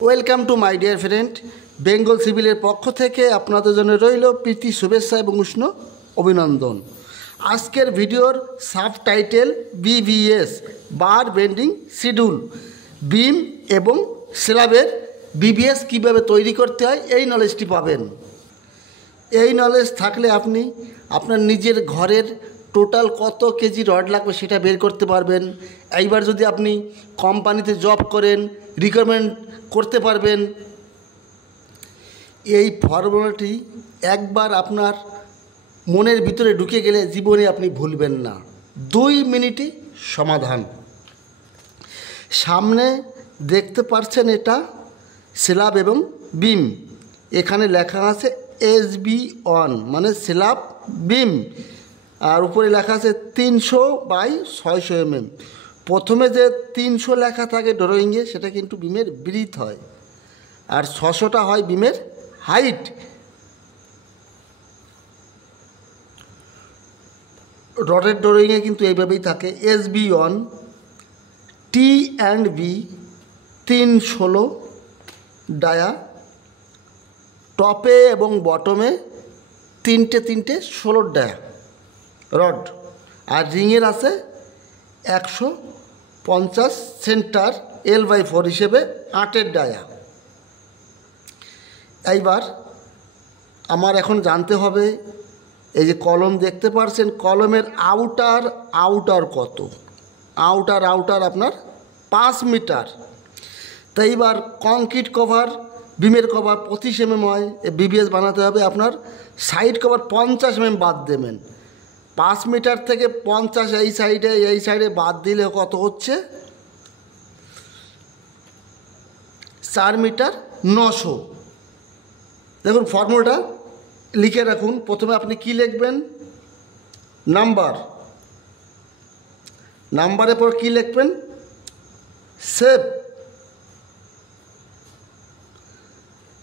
Welcome to my dear friend. Bengal সিভিলের পক্ষ থেকে আপনাদের জন্য রইল প্রীতি শুভেচ্ছা এবং উষ্ণ অভিনন্দন। আজকের ভিডিওর সাবটাইটেল বিভিএস বার বেন্ডিং শিডিউল, বিম এবং স্ল্যাবের বিভিএস কীভাবে তৈরি করতে হয় এই নলেজটি পাবেন। এই নলেজ থাকলে আপনি আপনার নিজের ঘরের টোটাল কত কেজি রড লাগবে সেটা বের করতে পারবেন। এইবার যদি আপনি কোম্পানিতে জব করেন, রিকমেন্ড করতে পারবেন। এই ফর্মুলাটি একবার আপনার মনের ভিতরে ঢুকে গেলে জীবনে আপনি ভুলবেন না। 2 মিনিটই সমাধান। সামনে দেখতে পাচ্ছেন এটা স্ল্যাব এবং বিম। এখানে লেখা আছে SB1 মানে স্ল্যাব বিম, আর উপরে লেখা আছে 300/600 mm। প্রথমে যে 300 লেখা থাকে ড্রয়িংয়ে সেটা কিন্তু বিমের ব্রিথ হয়, আর 600টা হয় বিমের হাইট। রডের ড্রয়িংয়ে কিন্তু এইভাবেই থাকে SB1 T&B 316 ডায়া, টপে এবং বটমে তিনটে 16 ডায়া রড, আর রিংয়ের আছে 150 সেন্টার L/4 হিসেবে 8-এর ডায়া। এইবার আমার এখন জানতে হবে, এই যে কলম দেখতে পাচ্ছেন, কলমের আউটার কত? আউটার আপনার 5 মিটার। তো এইবার কংক্রিট কভার, বিমের কভার 25 mm হয়, বিভিএস বানাতে হবে আপনার। সাইড কভার 50 mm বাদ দেবেন। 5 মিটার থেকে 50 এই সাইডে বাদ দিলে কত হচ্ছে? 4 মিটার 900। দেখুন ফর্মুলাটা লিখে রাখুন। প্রথমে আপনি কি লিখবেন? নাম্বারের পর কি লিখবেন? শেপ।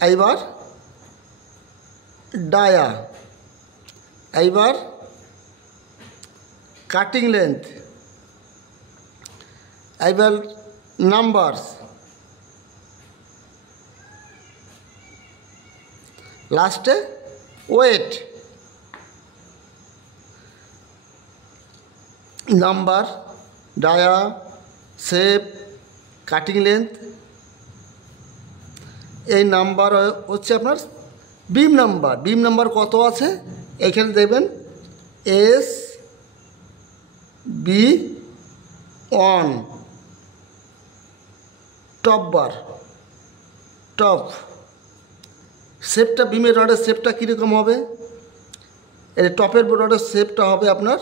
এইবার ডায়া, এইবার কাটিং লেন্থ, এইবার নাম্বারস, লাস্টে weight. Number, dia, shape, cutting length, এই নাম্বার হচ্ছে আপনার বিম নাম্বার। বিম নাম্বার কত আছে এখানে দেবেন SB1 টপ। শেপটা বিমের রডের শেপটা কীরকম হবে? এই টপের রডের শেপটা হবে আপনার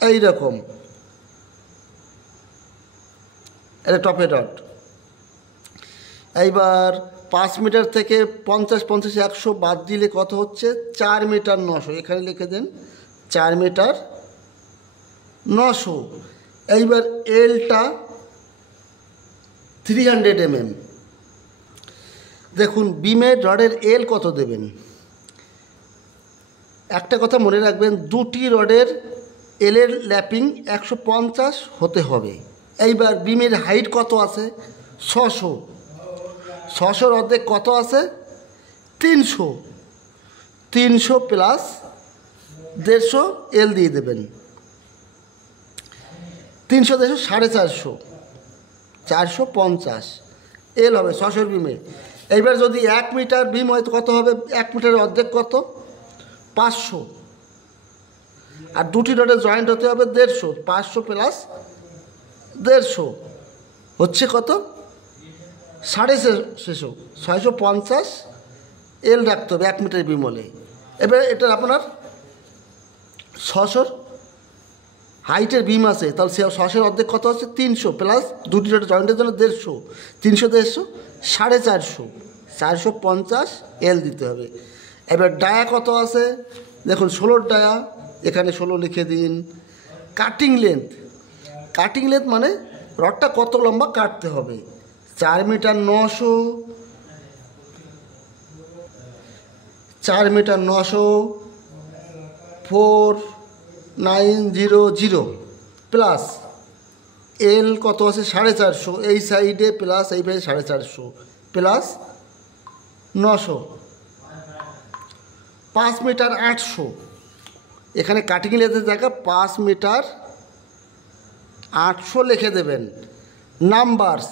এই রকম। এটা টপের রড। এইবার 5 মিটার থেকে 50 100 বাদ দিলে কত হচ্ছে? 4 মিটার 900। এখানে লিখে দেন 4 মিটার 900। এইবার এলটা 300 mm। দেখুন বিমের রডের এল কত দেবেন? একটা কথা মনে রাখবেন, দুটি রডের এলের ল্যাপিং 150 হতে হবে। এইবার বিমের হাইট কত আছে? 600। 600 অর্ধেক কত আছে? 300। 300 প্লাস 150 এল দিয়ে দেবেন। 300 450, 450 এল হবে 600 বিমে। এইবার যদি 1 মিটার বিম হয় কত হবে? 1 মিটারের অর্ধেক কত? 500। আর দুটি রডে জয়েন্ট হতে হবে 150। 500 প্লাস 150 হচ্ছে কত? 650। 650 এল রাখতে হবে 1 মিটার বিম হলে। এবার এটা আপনার 600 হাইটের বিম আছে, তাহলে 600 অর্ধেক কত হচ্ছে? 300 প্লাস দুটি রডে জয়েন্টের জন্য 150। 300 450, 450 এল দিতে হবে। এবার ডায়া কত আছে? দেখুন 16 ডায়া, এখানে 16 লিখে দিন। কাটিং লেন্থ মানে রডটা কত লম্বা কাটতে হবে? 4 মিটার 900, 4 মিটার 900 4900 প্লাস এল কত আছে? 450 এই সাইডে প্লাস এই পাশে 450 প্লাস 900, 5 মিটার 800। এখানে কাটিং লেন্থের জায়গা 5 মিটার 800 লিখে দেবেন। নাম্বারস,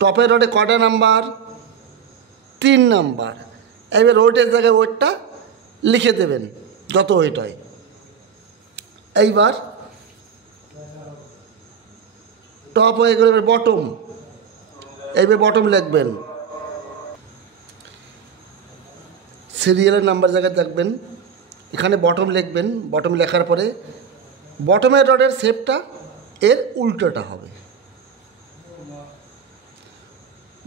টপের রডে কটা নাম্বার? 3 নাম্বার। এবার ওয়েটের জায়গায় ওয়েটটা লিখে দেবেন, যত ওয়েট হয়। এইবার টপ হয়ে গেলে এবার বটম, এইবার বটম লিখবেন। সিরিয়ালের নাম্বার জায়গায় দেখবেন, এখানে বটম লিখবেন। বটম লেখার পরে বটমের রডের শেপটা এর উল্টোটা হবে।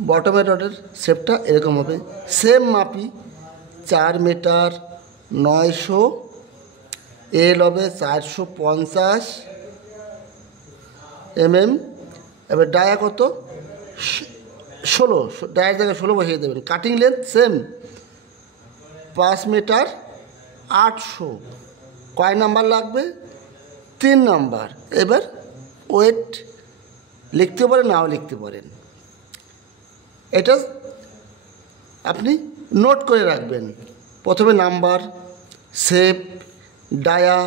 বটমের রডের শেপটা এরকম হবে। সেম মাপি 4 মিটার 900, এল হবে 450 mm। এবার ডায়া কত? 16, ডায়ার জায়গায় 16 বসিয়ে দেবেন। Cutting length same 5 metre 800। কয় নাম্বার লাগবে? 3 নাম্বার। এবার ওয়েট লিখতে পারেন, নাও লিখতে পারেন, এটা আপনি নোট করে রাখবেন। প্রথমে number, shape, dia,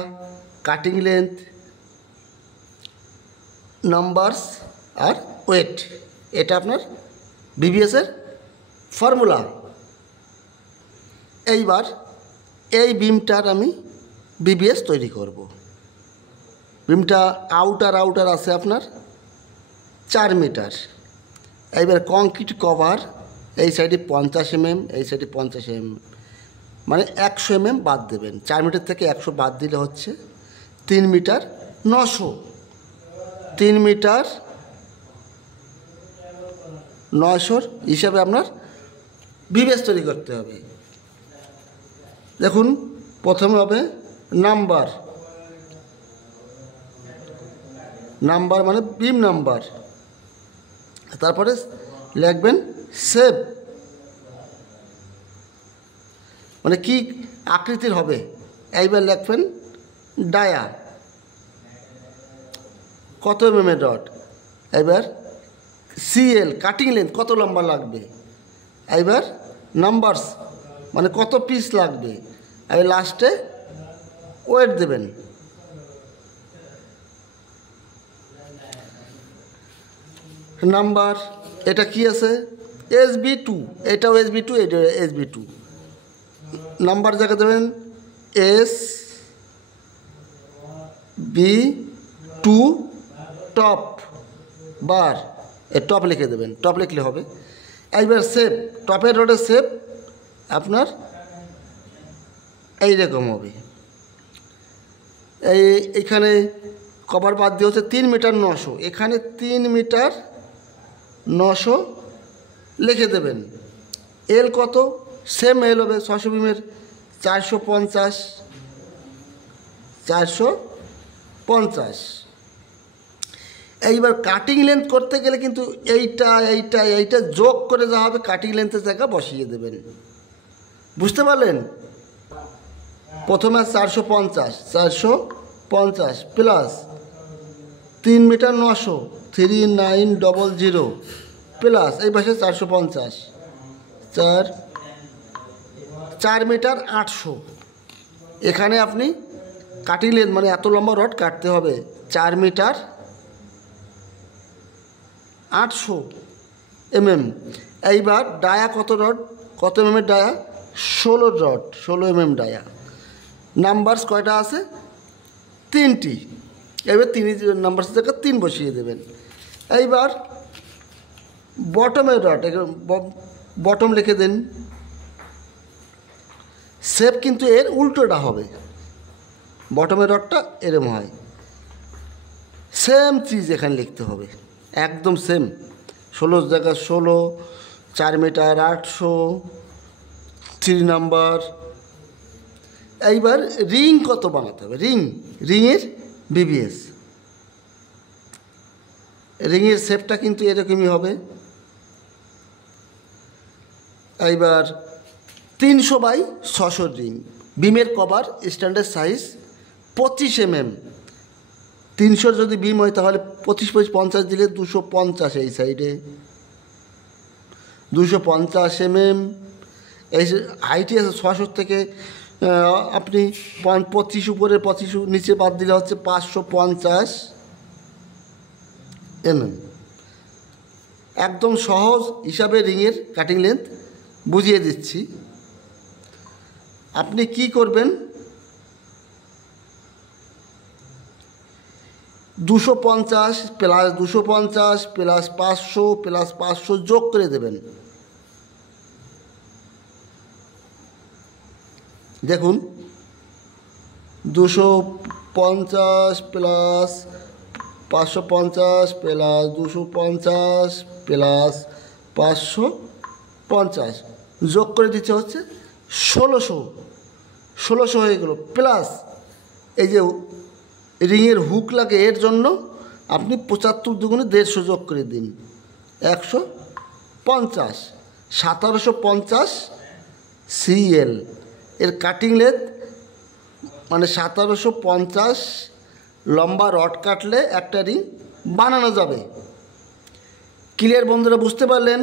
cutting length, numbers আর ওয়েট, এটা আপনার বিবিএসের ফর্মুলা। এইবার এই বিমটার আমি বিবিএস তৈরি করব। বিমটা আউটার আছে আপনার 4 মিটার। এইবার কংক্রিট কভার এই সাইডে 50 mm, এই সাইডে 50 mm, মানে 100 mm বাদ দেবেন। 4 মিটার থেকে 100 বাদ দিলে হচ্ছে 3 মিটার 900। 3 মিটার 900 হিসাবে আপনার বিবিএস তৈরি করতে হবে। দেখুন, প্রথমে হবে নাম্বার, নাম্বার মানে বিম নাম্বার। তারপরে লিখবেন শেপ, মানে কি আকৃতির হবে। এইবার লিখবেন ডায়া, কত mm এর রড। এবার সিএল, কাটিং লেন্থ, কত লম্বা লাগবে। এইবার নাম্বারস, মানে কত পিস লাগবে। আর লাস্টে ওয়েট দেবেন। নাম্বার, এটা কি আছে? SB2, এটাও SB2, এটা SB2। নাম্বার জায়গা দেবেন SB2 টপ বার, এ টপ লিখে দেবেন, টপ লিখলে হবে। এইবার শেপ, টপের রডের শেপ আপনার এইরকম হবে। এইখানে কভার বাদ দিয়ে হচ্ছে 3 মিটার 900, এখানে 3 মিটার 900 লিখে দেবেন। এল কত? সেম এল হবে 600 বিমের 450, 450। এইবার কাটিং লেন্থ করতে গেলে কিন্তু এইটা যোগ করে যা হবে, কাটিং লেন্থের জায়গা বসিয়ে দেবেন। বুঝতে পারলেন? প্রথমে 450 প্লাস 3 মিটার 900, 3900 প্লাস এই পাশে 450, 4 মিটার 800। এখানে আপনি কাটিং লেন্থ মানে এত লম্বা রড কাটতে হবে 4 মিটার 800 mm। এইবার ডায়া কত রড, কত mm এর dia? 16 rod, 16 mm dia. Numbers কয়টা আছে? 3টি। এবার 3 নাম্বারস থেকে 3 বসিয়ে দেবেন। এইবার বটমের রড, বটম লিখে দেন। শেপ কিন্তু এর উল্টোটা হবে, বটমের রডটা এরম হয়। সেম চিজ এখানে লিখতে হবে, একদম সেম। 16 জায়গা 16, 4 মিটার 800, 3 নাম্বার। এইবার রিং কত বানাতে হবে? রিংয়ের বিবিএস, রিংয়ের শেপটা কিন্তু এরকমই হবে। এইবার 300/600 রিং। বিমের কভার স্ট্যান্ডার্ড সাইজ 25 mm। 300 যদি বিম হয় তাহলে 25 50 দিলে 250 এই সাইডে, 250 mm, এই হাইটই আছে 600 থেকে আপনি 25 উপরে 25 নিচে বাদ দিলে হচ্ছে 550 mm। একদম সহজ হিসাবে রিংয়ের কাটিং লেন্থ বুঝিয়ে দিচ্ছি। আপনি কি করবেন, 250 প্লাস 250 প্লাস 500 প্লাস 500 যোগ করে দেবেন। দেখুন 250 প্লাস 550 প্লাস 250 প্লাস 550 যোগ করে দিচ্ছে হচ্ছে 1600 হয়ে গেল। প্লাস এই যে রিংয়ের হুক লাগে এর জন্য আপনি 75 দুগুণে 150 যোগ করে দিন, 150, 1750 CL। এর কাটিং লেন্থ মানে 1750 লম্বা রড কাটলে একটা রিং বানানো যাবে। ক্লিয়ার বন্ধুরা, বুঝতে পারলেন?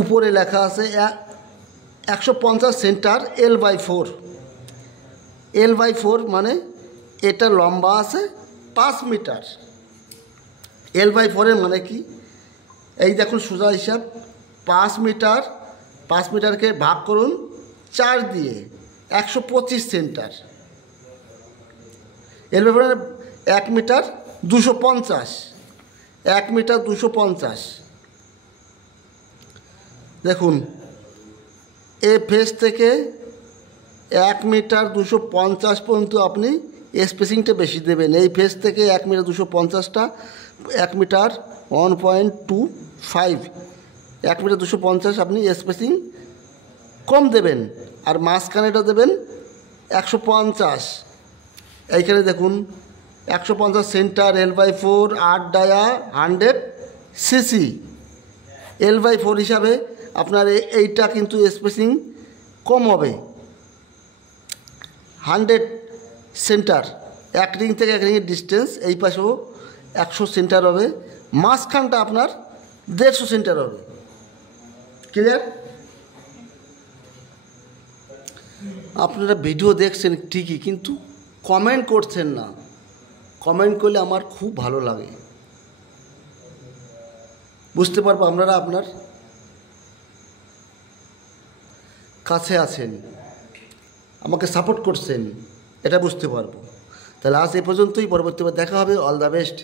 উপরে লেখা আছে 150 সেন্টার L/4, L/4 মানে এটা লম্বা আছে 5 মিটার। L/4 এর মানে কি, এই দেখুন সোজা হিসাব, 5 মিটার, 5 মিটারকে ভাগ করুন 4 দিয়ে, 125 সেন্টার। L/4 1 metre 250, 1 metre 250। দেখুন এ ফেস থেকে 1 মিটার 250 পর্যন্ত আপনি স্পেসিংটা বেশি দেবেন। এই ফেস থেকে 1 মিটার 250টা 1 মিটার 1.25, 1 মিটার 250 আপনি স্পেসিং কম দেবেন। আর মাঝখানেটা দেবেন 150। এইখানে দেখুন 150 centre L/4, 8 dia 100 CC. L/4 হিসাবে আপনার এইটা কিন্তু স্পেসিং কম হবে, 100 সেন্টার। এক রিং থেকে এক রিংয়ের ডিস্টেন্স, এই পাশেও 100 সেন্টার হবে, মাঝখানটা আপনার 150 সেন্টার হবে। ক্লিয়ার? আপনারা ভিডিও দেখছেন ঠিকই, কিন্তু কমেন্ট করছেন না। কমেন্ট করলে আমার খুব ভালো লাগে, বুঝতে পারবো আপনারা আপনার কাছে আছেন, আমাকে সাপোর্ট করছেন, এটা বুঝতে পারবো। তাহলে আজ এ পর্যন্তই, পরবর্তীবার দেখা হবে। All the best.